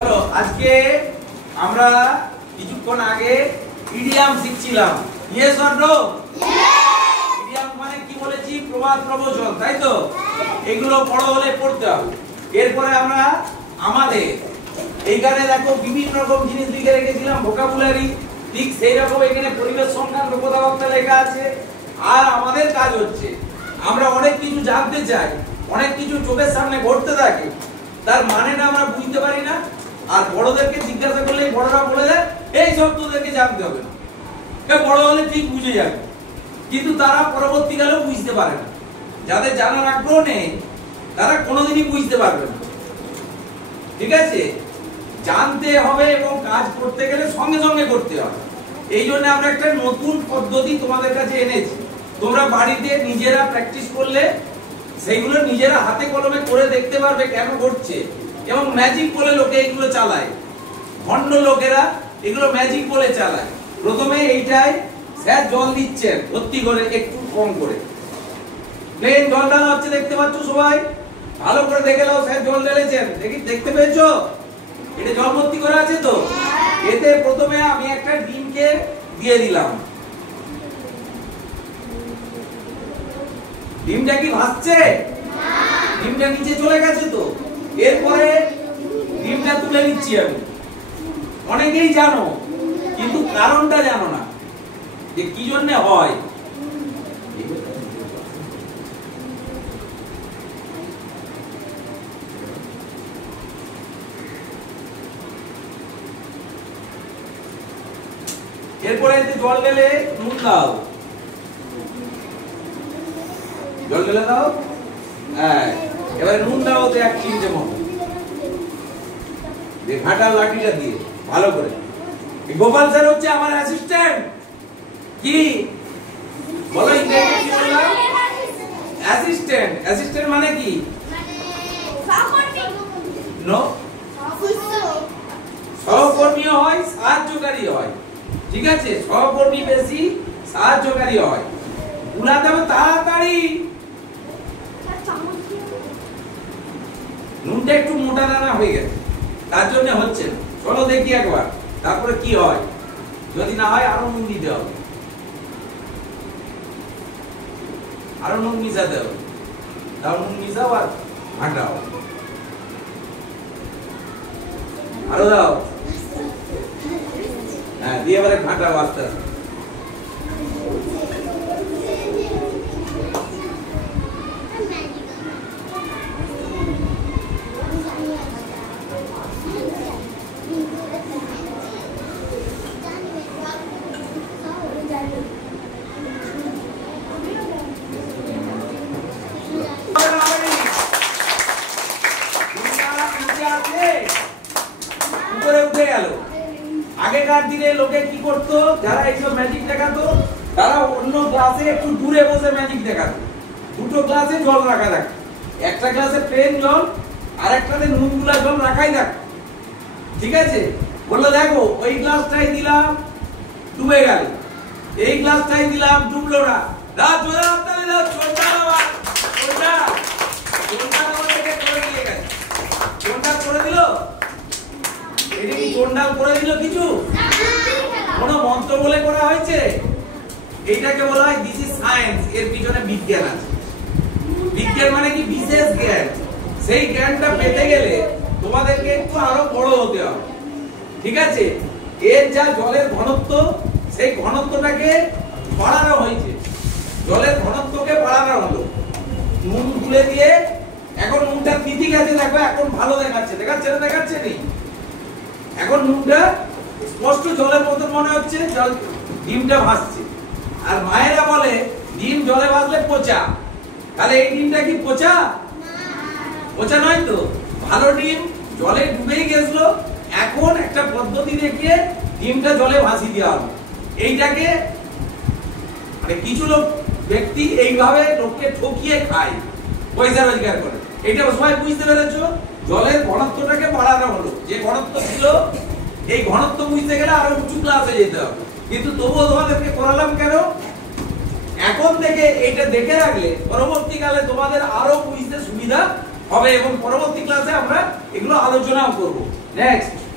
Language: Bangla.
আজকে আমরা কিছুক্ষণ আগে ইডিয়াম শিখছিলাম। Yes or no? ইডিয়াম মানে কি বলেছি? প্রবাদ প্রবচন, তাই তো? এগুলো বড় হলে পড়তে হবে। এরপরে আমরা আমাদের এইখানে দেখো বিভিন্ন রকম জিনিস লিখে রেখেছিলাম, ভোকাবুলারি। ঠিক সেই রকম এখানে পরিবেশ সংক্রান্ত কথাবার্তা লেখা আছে। আর আমাদের কাজ হচ্ছে আমরা অনেক কিছু জানতে চাই, অনেক কিছু চোখের সামনে ঘটতে থাকে, তার মানেটা আমরা বুঝতে পারি না। আর বড়দেরকে জিজ্ঞাসা করলে বড়রা বলে দেয় এই সব তোদেরকে জানতে হবে না, বড় হলে ঠিক বুঝে যাবে। কিন্তু তারা পরবর্তীকালেও বুঝতে পারে না। যাদের জানার আগ্রহ নেই তারা কোনোদিনই বুঝতে পারবে না। ঠিক আছে? জানতে হবে এবং কাজ করতে গেলে সঙ্গে সঙ্গে করতে হবে। এই জন্য আমরা একটা নতুন পদ্ধতি তোমাদের কাছে এনেছি। তোমরা বাড়িতে নিজেরা প্র্যাকটিস করলে সেইগুলো নিজেরা হাতে কলমে করে দেখতে পারবে কেন ঘটছে। এবং ম্যাজিক বলে লোকে এগুলো চালায়, ভণ্ড লোকেরা এগুলো ম্যাজিক বলে চালায়। প্রথমে এইটাই স্যার জল দিচ্ছেন ভর্তি করে, একটু কম করে প্লেন জল ঢালা হচ্ছে, দেখতে পাচ্ছ সবাই? ভালো করে দেখে নাও, স্যার জল ঢেলেছেন, দেখতে পেয়েছো? এটা জল ভর্তি করা আছে তো? এতে প্রথমে আমি একটা ডিমকে দিয়ে দিলাম। ডিমটা কি ভাসছে? ডিমটা নিচে চলে গেছে তো? এরপরে ডিমটা তুলে নিচ্ছি আমি। অনেকেই জানো কিন্তু কারণটা জানো না যে কি জন্য হয়। এরপরে এতে জল ঢেলে নুন দাও, জল ঢেলে দাও। হ্যাঁ, এবারে নুন দাও তো 1 চিমটে মতো, ঘাটা লাঠিটা দিয়ে ভালো করে। গোপাল স্যার হচ্ছে আমার অ্যাসিস্ট্যান্ট। কি বলো ইংরেজিতে কি বললাম? অ্যাসিস্ট্যান্ট। অ্যাসিস্ট্যান্ট মানে কি? নো, সহকর্মী হয়, সাহায্যকারী হয়। ঠিক আছে? সহকর্মী বেশি, সাহায্যকারী হয়। উনাতে তাড়াতাড়ি নুনটা একটু মোটা দানা হয়ে গেছে, তার জন্য হচ্ছে না। চলো দেখি একবার, তারপরে কি হয়। যদি না হয় আরো নুন দিতে হবে, আরো নুন মিশাতে হবে। তাও নুন মিশাও আর ঘাটাও, আরো দাও। হ্যাঁ, দিয়ে এবারে ঘাটাও আস্তে আস্তে। আগেকার দিনে লোকে কি করতো, যারা এইসব ম্যাজিক দেখাতো তারা অন্য গ্লাসে একটু দূরে বসে ম্যাজিক দেখাতো। দুটো গ্লাসে জল রাখা থাকে, একটা গ্লাসে প্লেন জল আর একটাতে নুন গুলা জল রাখাই থাকে। ঠিক আছে? বললো দেখো ওই গ্লাসটাই দিলাম ডুবে গেল, এই গ্লাসটাই দিলাম ডুবলো না। দাও জোরে হাততালি দাও, চোরটা আবার চোরটা চোরটা থেকে করে দিয়ে গেছে। চোরটা করে দিল? এটা কি চন্ডাল করে দিল কিছু? কোন মন্ত্র বলে করা হয়েছে? এইটাকে বলা হয় দিস ইজ সায়েন্স। এর পিছনে বিজ্ঞান আছে। বিজ্ঞান মানে কি? বিশেষ জ্ঞান। সেই জ্ঞানটা পেতে গেলে তোমাদেরকে একটু আরো বড় হতে হবে। ঠিক আছে? এর যা জলের ঘনত্ব, সেই ঘনত্বটাকে বাড়ানো হয়েছে। জলের ঘনত্বকে বাড়ানো হলো নুন তুলে দিয়ে। এখন নুনটা তিতি গেছে, দেখো এখন ভালো দেখাচ্ছে। দেখাচ্ছে না? দেখাচ্ছে নেই? এখন নুনটা স্পষ্ট জলের মতো মনে হচ্ছে, জল ডিমটা ভাসছে। আর মায়েরা বলে ডিম জলে ভাসলে পচা। তাহলে এই ডিমটা কি পচা? পচা নয় তো। ভালো ডিম জলে ডুবেই গেছিল, এখন একটা পদ্ধতি দেখিয়ে ডিমটা জলে ভাসিয়ে দেওয়া হবে। এইটাকে মানে কিছু লোক ব্যক্তি এইভাবে লোককে ঠকিয়ে খায়, পয়সা রোজগার করে। এটা সবাই বুঝতে পেরেছো? জলের ঘনত্বটাকে বাড়ানো হলো। যে ঘনত্ব ছিল এই ঘনত্ব বুঝতে গেলে আরো উঁচু ক্লাসে যেতে হবে। কিন্তু তবুও তোমাদেরকে করালাম কেন? এখন থেকে এইটা দেখে রাখলে পরবর্তীকালে তোমাদের আরো বুঝতে সুবিধা হবে এবং পরবর্তী ক্লাসে আমরা এগুলো আলোচনাও করব। নেক্সট